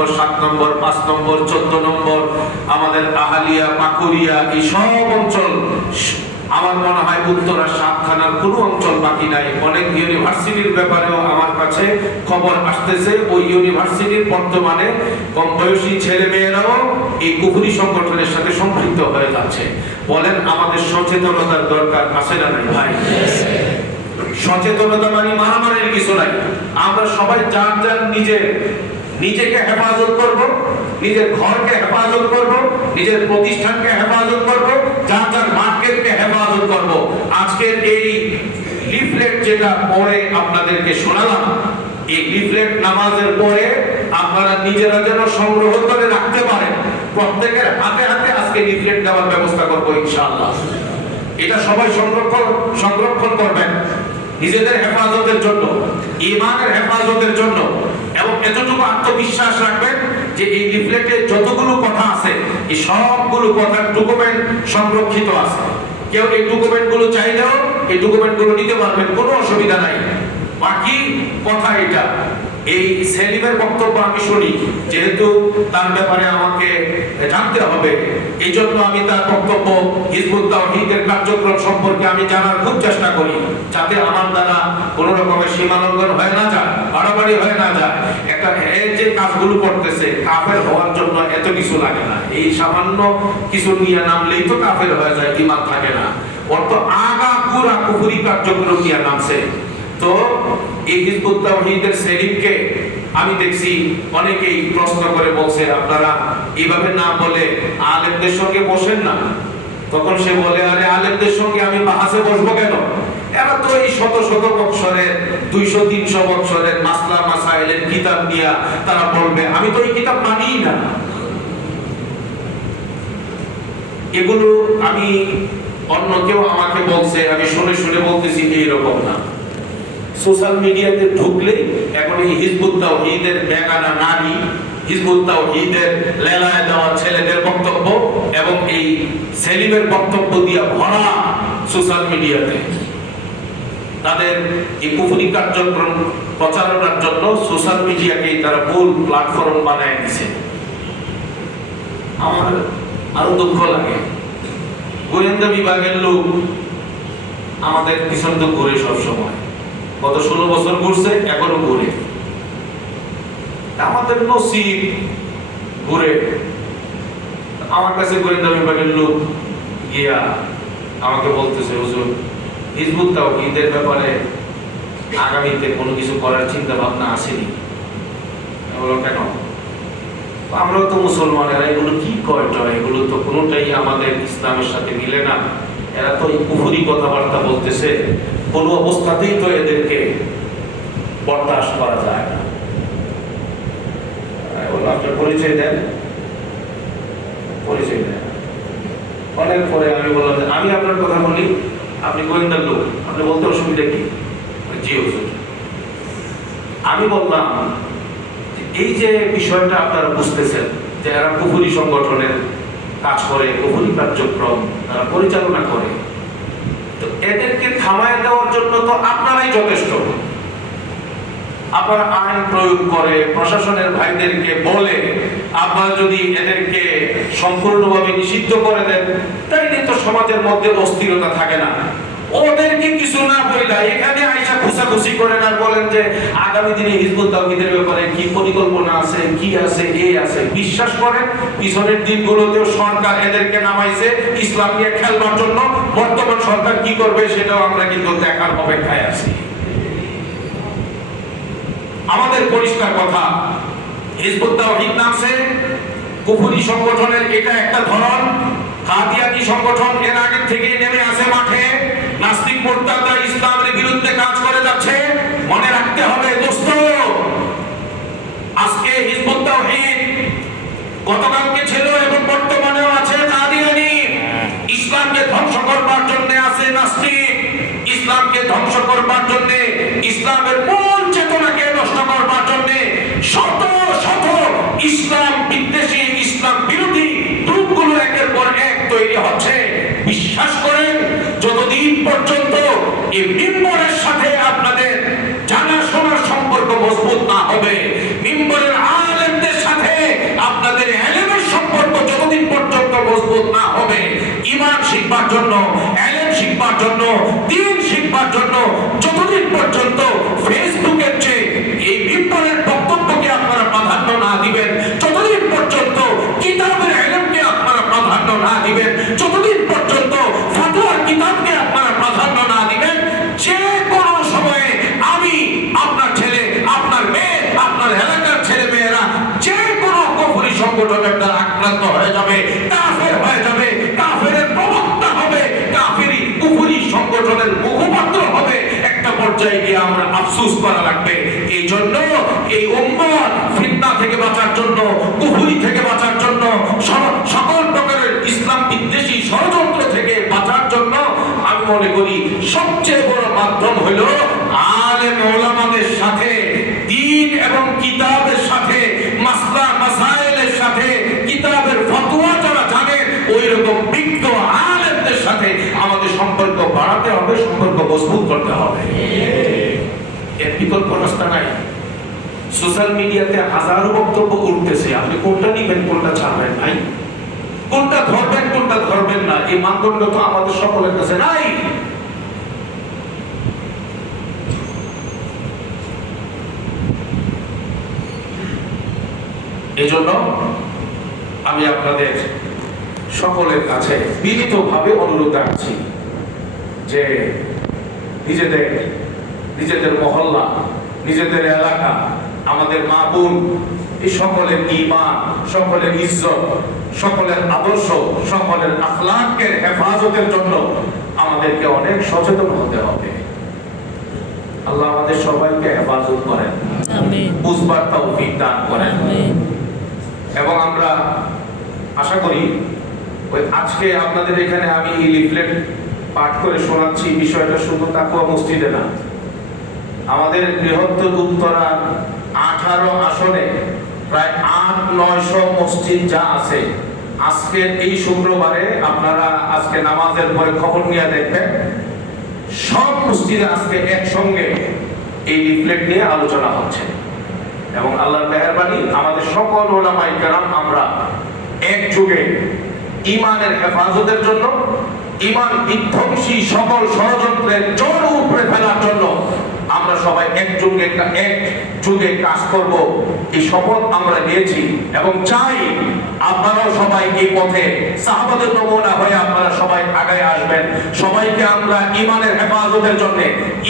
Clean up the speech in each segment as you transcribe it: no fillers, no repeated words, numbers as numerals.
নম্বর, 7 নম্বর, 5 নম্বর, 14 নম্বর, আমাদের আহালিয়া, পাকুড়িয়া, এই সব অঞ্চল, আমার মনে হয় উত্তরা 7 থানার কোনো অঞ্চল বাকি নাই। অনেক ইউনিভার্সিটির ব্যাপারেও আমার কাছে খবর আসতেছে, ওই ইউনিভার্সিটির বর্তমানে কম বয়সী ছেলে মেয়েরাও এই কুফরি সংগঠনের সাথে সম্পৃক্ত হয়ে যাচ্ছে। বলেন আমাদের সচেতনতার দরকার আছে না নাই ভাই? সচেতনতা মানে মারামারির কিছু নাই। আমরা সবাই যার যার নিজেকে হেফাজত করব, নিজের ঘরকে হেফাজত করব, নিজের প্রতিষ্ঠানকে হেফাজত করব, যার যার মার্কেটকে হেফাজত করব। আজকের এই লিফলেট যেটা পরে আপনাদেরকে শোনালাম, এই লিফলেট নামাজের পরে আপনারা নিজেরা যেন সংগ্রহ করে রাখতে পারেন। প্রত্যেকের হাতে হাতে আজকে লিফলেট দেওয়ার ব্যবস্থা করব ইনশাআল্লাহ। এটা সবাই সংরক্ষণ করবেন নিজেদের হেফাজতের জন্য, ঈমানের হেফাজতের জন্য, এবং এতটুকু আত্মবিশ্বাস রাখবেন যে এই লিফলেটে যতগুলো কথা আছে এই সবগুলো কথার ডকুমেন্ট সংরক্ষিত আছে। কেউ এই ডকুমেন্টগুলো চাইলেও এই ডকুমেন্টগুলো নিতে পারবেন, কোনো অসুবিধা নাই। বাকি কথা এটা, এই সেলিমের বক্তব্য আমি শুনি, যেহেতু তার ব্যাপারে আমাকে জানতে হবে, এই জন্য আমি তার বক্তব্য, হিজবুত তাওহীদের কার্যক্রম সম্পর্কে আমি জানার খুব চেষ্টা করি, যাতে আমার দ্বারা কোনো রকমের সীমালঙ্ঘন হয়ে না যায়, বাড়াবাড়ি হয়ে না যায়। একটা যে কাজগুলো করতেছে, কাফের হওয়ার জন্য এত কিছু লাগে না, এই সামান্য কিছু নিয়ে নামলেই তো কাফের হয়ে যায়, ঈমান থাকে না। ওর তো আগা পুরা কুফরি কার্যক্রম নিয়ে নামছে। তো এই হিজবুত তাওহীদের সেলিমকে আমি দেখছি অনেকেই প্রশ্ন করে বলছে, আপনারা এইভাবে না বলে আলেমদের সঙ্গে বসেন না। তখন সে বলে, আরে আলেমদের সঙ্গে আমি বাহাসে বসবো কেন? এরা তো এই শত শত বছরের, 200-300 বছরের মাসলা মাসাইলের কিতাব নিয়ে তারা বলবে, আমি তো এই কিতাব মানিই না। এগুলো আমি, অন্য কেউ আমাকে বলছে, আমি শুনে শুনে বলতেছি, এইরকম না। সোশ্যাল মিডিয়াতে ঢুকলেই এখন এই হিজবুত তাওহীদের বেগানা নারী, হিজবুত তাওহীদের লেলায় দেওয়া ছেলেদের বক্তব্য এবং এই সেলিমের বক্তব্য দিয়ে ভরা সোশ্যাল মিডিয়াতে। তাদের এই কুফরি কার্যক্রম প্রচারণার জন্য সোশ্যাল মিডিয়াকেই তারা মূল প্ল্যাটফর্ম বানায় দিছে। আমার আরো দুঃখ লাগে, গোয়েন্দা বিভাগের লোক আমাদের পিছন তো ঘুরে সবসময়, গত 16 বছর ঘুরছে, এখনো ঘুরে। আমাদের নসিব ঘুরে। আমার কাছে গোয়েন্দা বিভাগের লোক গিয়া আমাকে বলতেছে, হুজুর হিজবুত তাওহীদের ব্যাপারে আগামীতে কোনো কিছু করার চিন্তা ভাবনা আসেনি। বললাম কেন? আমরাও তো মুসলমানেরা, এগুলো কি কয়টা, এগুলো তো কোনোটাই আমাদের ইসলামের সাথে মিলে না। এরা তো এই কুফরি কথাবার্তা বলতেছে, কোনো অবস্থাতেই তো এদেরকে বরদাস্ত করা যায় না। আপনার পরিচয় দেন, পরিচয় দেন। অনেক পরে আমি বললাম, আমি আপনার কথা বলি, আপনি গোয়েন্দার লোক, আপনি বলতে অসুবিধা কি? জি হুজুর। আমি বললাম, এই যে বিষয়টা আপনারা বুঝতেছেন যে এরা কুফরি সংগঠনের কাজ করে, কুফরি কার্যক্রম তারা পরিচালনা করে, তো এদেরকে থামায় দেওয়ার জন্য তো আপনারাই যথেষ্ট। আপনারা আইন প্রয়োগ করে, প্রশাসনের ভাইদেরকে বলে, আপনারা যদি এদেরকে সম্পূর্ণভাবে নিষিদ্ধ করে দেন, তাইলে তো সমাজের মধ্যে অস্থিরতা থাকে না। ওদেরকে কিছু না বইলা এখানে আইসা খুশাখুশি করেন আর বলেন যে আগামী দিনে হিজবুত তাওহীদের ব্যাপারে কি পরিকল্পনা আছে, কি আছে, এই আছে। বিশ্বাস করেন, পিছনের দিনগুলোতেও সরকার এদেরকে নামাইছে ইসলাম নিয়ে খেলবার জন্য। বর্তমান সরকার কি করবে সেটাও আমরা কিন্তু দেখার অপেক্ষায় আছি। আমাদের পরিষ্কার কথা, হিজবুত তাওহীদ নামছে কুফরি সংগঠনের, এটা একটা ধরন। কাদিয়ানী সংগঠন এর আগে থেকেই নেমে আসে মাঠে, নাস্তিক মুরতাদরা ইসলামের বিরুদ্ধে কাজ করে যাচ্ছে। মনে রাখতে হবে দোস্ত, আজকে হিজবুত তাওহীদ গতকালকে ছিল এবং বর্তমানেও আছে কাদিয়ানী। ইসলামকে ধ্বংস করবার জন্য আছে নাস্তিক, ইসলামকে ধ্বংস করবার জন্য, ইসলামের মূল চেতনাকে নষ্ট করবার জন্য শত শত ইসলাম বিদ্বেষী, ইসলাম বিরোধী গ্রুপগুলো একের পর এক তৈরি হচ্ছে। বিশ্বাস করেন, যতদিন পর্যন্ত এই মিম্বরের সাথে আপনাদের জানাশোনার সম্পর্ক মজবুত না হবে, মিম্বরের আলেমদের সাথে সংগঠনের দ্বারা আক্রান্ত হয়ে যাবে, কাফের হয়ে যাবে, কাফেরের প্রবক্তা হবে, কাফেরি কুফরি সংগঠনের মুখপাত্র হবে। একটা পর্যায়ে গিয়ে আমরা আফসোস করা লাগবে। এই জন্য এই উম্মত ফিতনা থেকে বাঁচার জন্য, কুফরি থেকে বাঁচার জন্য, সকল প্রকারের ইসলাম বিদ্বেষী ষড়যন্ত্র থেকে বাঁচার জন্য আমি মনে করি সবচেয়ে বড় মাধ্যম হলো আলেম ওলামাদের সাথে, দ্বীন এবং কিতাবের সাথে, মাসলা মাসাইলের সাথে, কিতাবের ফতোয়া যারা জানেন ওই রকম বিজ্ঞ আলেমদের সাথে আমাদের সম্পর্ক বাড়াতে হবে, সম্পর্ক মজবুত করতে হবে। এর বিকল্প রাস্তা নাই। সোশ্যাল মিডিয়াতে হাজারো বক্তব্য উঠতেছে, আপনি কোনটা নিবেন কোনটা ছাড়বেন ভাই, কোনটা ধরবেন কোনটা ধরবেন না, এই মানদণ্ড তো আমাদের সকলের কাছে নাই। এজন্য আমি আপনাদের সকলের কাছে বিনীতভাবে অনুরোধ রাখছি যে নিজেদের মহল্লা, নিজেদের এলাকা, আমাদের মা বোন, এই সকলের ঈমান, সকলের ইজ্জত, সকলের আদর্শ, সকলের আখলাকের হেফাজতের জন্য আমাদেরকে অনেক সচেতন হতে হবে। আল্লাহ আমাদের সবাইকে হেফাজত করেন, আমিন, বুঝবার তৌফিক দান করেন। আমিন। এবং আমরা আশা করি ওই আজকে আপনাদের এখানে আমি এই লিফলেট পাঠ করে শোনাচ্ছি, বিষয়টা শুধু তাকওয়া মসজিদে না, আমাদের বৃহত্তর উত্তরা 18 আসনে প্রায় 800-900 মসজিদ যা আছে, আজকের এই শুক্রবারে আপনারা আজকে নামাজের পরে খবর নিয়ে দেখবেন সব মসজিদে আজকে একসঙ্গে এই লিফলেট নিয়ে আলোচনা হচ্ছে। এবং আল্লাহর মেহেরবানি আমাদের সকল উলামায়ে কেরাম আমরা একযোগে ঈমানের হেফাজতের জন্য, ঈমান বিধ্বংসী সকল ষড়যন্ত্রের জড় উপড়ে ফেলার জন্য আমরা সবাই একযোগে কাজ করব, এই শপথ আমরা নিয়েছি এবং চাই আপনারাও সবাই এই পথে সাহাবাদের নমুনা হয়ে আপনারা সবাই আগায় আসবেন। সবাইকে আমরা ঈমানের হেফাজতের জন্য,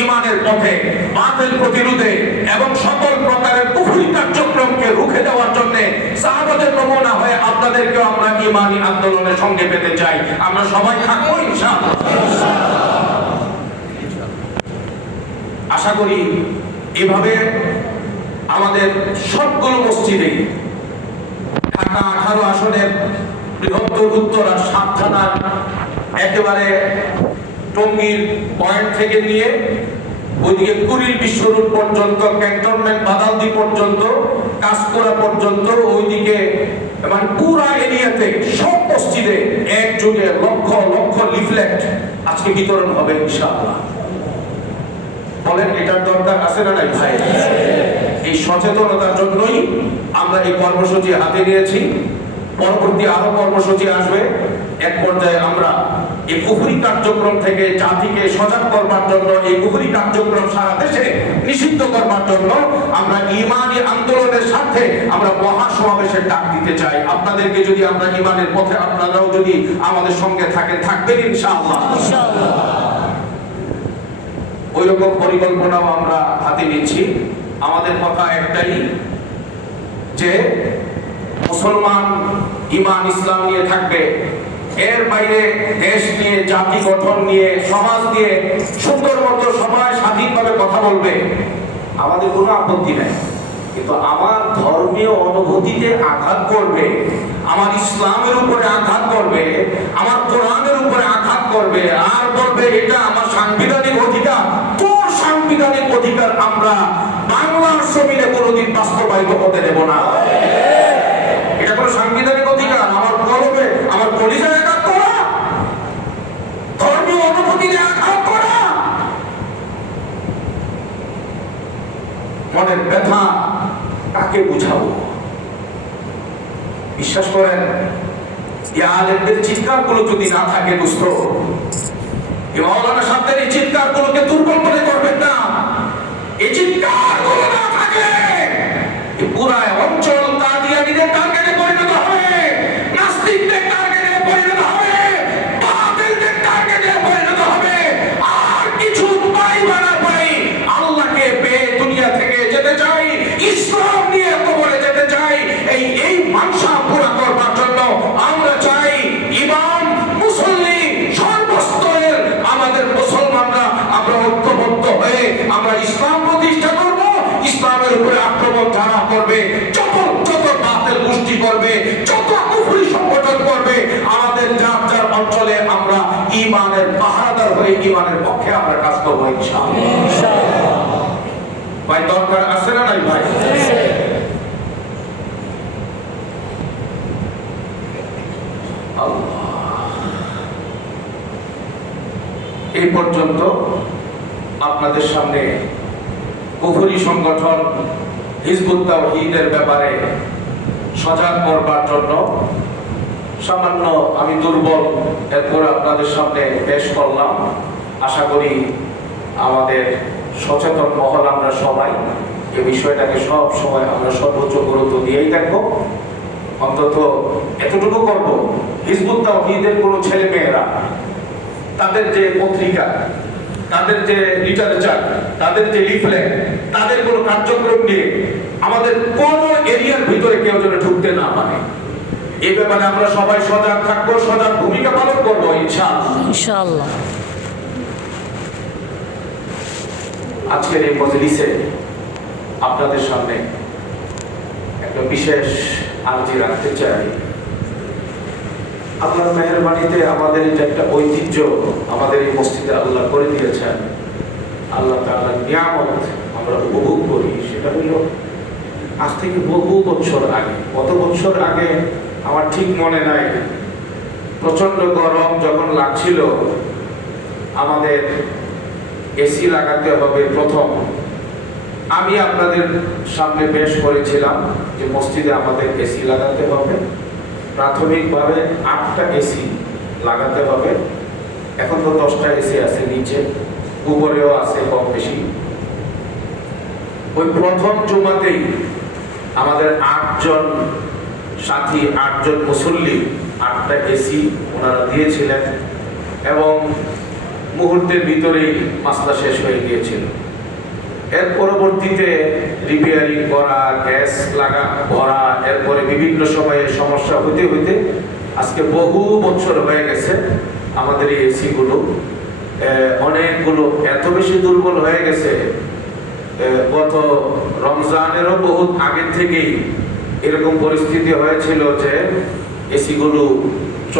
ঈমানের পথে বাতিল প্রতিরোধে এবং সকল প্রকারের কুফরি কার্যক্রমকে রুখে দেওয়ার জন্য সাহাবাদের নমুনা হয়ে আপনাদেরকেও আমরা ঈমানি আন্দোলনের সঙ্গে পেতে চাই। আমরা সবাই থাকবো ইনশাআল্লাহ। আশা করি এভাবে আমাদের সবগুলো মসজিদে ঢাকা 18 আসনের বৃহত্তর উত্তরা 7 থানার একেবারে টঙ্গীর পয়েন্ট থেকে নিয়ে ওইদিকে কুড়িল বিশ্বরূপ পর্যন্ত, ক্যান্টনমেন্ট বাদালদি পর্যন্ত, কাজকোরা পর্যন্ত, ওইদিকে মানে পুরা এরিয়াতে সব মসজিদে একযোগে লক্ষ লক্ষ লিফলেট আজকে বিতরণ হবে ইনশাআল্লাহ। বলেন এটার দরকার আছে না নাই ভাই? এই সচেতনতার জন্যই আমরা এই কর্মসূচি হাতে নিয়েছি। পরবর্তী আরো কর্মসূচি আসবে। এক পর্যায়ে আমরা এই কুফরি কার্যক্রম থেকে জাতিকে সজাগ করবার জন্য, এই কুফরি কার্যক্রম সারা দেশে নিষিদ্ধ করবার জন্য আমরা ঈমানি আন্দোলনের সাথে আমরা মহাসমাবেশের ডাক দিতে চাই। আপনাদেরকে যদি আমরা ঈমানের পথে, আপনারাও যদি আমাদের সঙ্গে থাকেন, থাকবেন ইনশাআল্লাহ। ওই রকম পরিকল্পনাও আমরা হাতে নিচ্ছি। আমাদের কথা একটাই যে মুসলমান ঈমান ইসলাম নিয়ে থাকবে, এর বাইরে দেশ নিয়ে, জাতি গঠন নিয়ে, সমাজ নিয়ে সুন্দর মতো সবাই স্বাধীনভাবে কথা বলবে, আমাদের কোনো আপত্তি নাই। কিন্তু আমার ধর্মীয় অনুভূতিতে আঘাত করবে, আমার ইসলামের উপরে আঘাত করবে, আমার কোরআনের উপরে আঘাত করবে, আর বলবে এটা আমার সাংবিধানিক অধিকার, তোর সাংবিধানিক অধিকার আমরা বাংলার জমিনে কোনোদিন বাস্তবায়িত হতে দেব না। এটা কোনো সাংবিধানিক অধিকার আমার কলমে, আমার কলিজায় আঘাত করা, ধর্মীয় অনুভূতিতে আঘাত করা, মনের ব্যথা কাকে বুঝাবো? বিশ্বাস করেন, এই আলেমদের চিৎকারগুলো যদি না থাকে দোস্ত, এই মাওলানা সাহেবের এই চিৎকারগুলোকে দুর্বল মনে করবেন না। এই চিৎকারগুলো না থাকে, এই পুরা অঞ্চল কাদিয়ানীদের টার্গেটে পরিণত হবে, নাস্তিকদের টার্গেটে পরিণত হবে, বাতিলদের টার্গেটে পরিণত হবে। আর কিছু পাইবা না পাই, আল্লাহকে পেয়ে দুনিয়া থেকে যেতে চাই, ইসলাম নিয়ে কবরে যেতে চাই, এই মানসা কর্মসূচি করবে, যত কুফরি সংগঠন করবে, আমাদের যার যার অঞ্চলে আমরা ঈমানের পাহারাদার হয়ে ঈমানের পক্ষে আমরা কাজ করবো ইনশাআল্লাহ। ভাই দরকার আছে না নাই ভাই? এই পর্যন্ত আপনাদের সামনে কুফরি সংগঠন হিজবুত তাওহীদের ব্যাপারে সজাগ করবার জন্য সামান্য আমি দুর্বল এরপর আপনাদের সামনে পেশ করলাম। আশা করি আমাদের সচেতন মহল আমরা সবাই এই বিষয়টাকে সব সময় আমরা সর্বোচ্চ গুরুত্ব দিয়েই দেখব। অন্তত এতটুকু করব, হিজবুত তাওহীদের কোনো ছেলে মেয়েরা তাদের যে পত্রিকা, তাদের যে লিটারেচার, তাদের যে লিফলেট, তাদের কোনো কার্যক্রম নিয়ে আমাদের কোন এরিয়ার ভিতরে কেউ যেন ঢুকতে না পারে, এই ব্যাপারে আমরা সবাই সজাগ থাকবো, সজাগ ভূমিকা পালন করবো ইনশাআল্লাহ। আজকের এই মজলিসে আপনাদের সামনে একটা বিশেষ আরজি রাখতে চাই। আল্লাহর মেহেরবানিতে আমাদের যে একটা ঐতিহ্য আমাদের এই মসজিদে আল্লাহ করে দিয়েছেন, আল্লাহ তাআলার নিয়ামত আমরা উপভোগ করি। সেটা হলো আজ থেকে বহু বছর আগে, কত বছর আগে আমার ঠিক মনে নাই, প্রচন্ড গরম যখন লাগছিল, আমাদের এসি লাগাতে হবে। প্রথম আমি আপনাদের সামনে পেশ করেছিলাম যে মসজিদে আমাদের এসি লাগাতে হবে, প্রাথমিকভাবে 8টা এসি লাগাতে হবে। এখন তো 10টা এসি আছে, নিচে উপরেও আছে কম বেশি। ওই প্রথম জুমাতেই আমাদের 8 জন সাথী, 8 জন মুসল্লি 8টা এসি ওনারা দিয়েছিলেন এবং মুহূর্তের ভিতরেই মাসলা শেষ হয়ে গিয়েছিল। এর পরবর্তীতে রিপেয়ারিং করা, গ্যাস লাগা ভরা, এরপরে বিভিন্ন সময়ে সমস্যা হতে হতে আজকে বহু বছর হয়ে গেছে। আমাদের এই এসি গুলো অনেকগুলো এত বেশি দুর্বল হয়ে গেছে, গত রমজানেরও বহুত আগে থেকেই এরকম পরিস্থিতি হয়েছিল যে এসি গুলো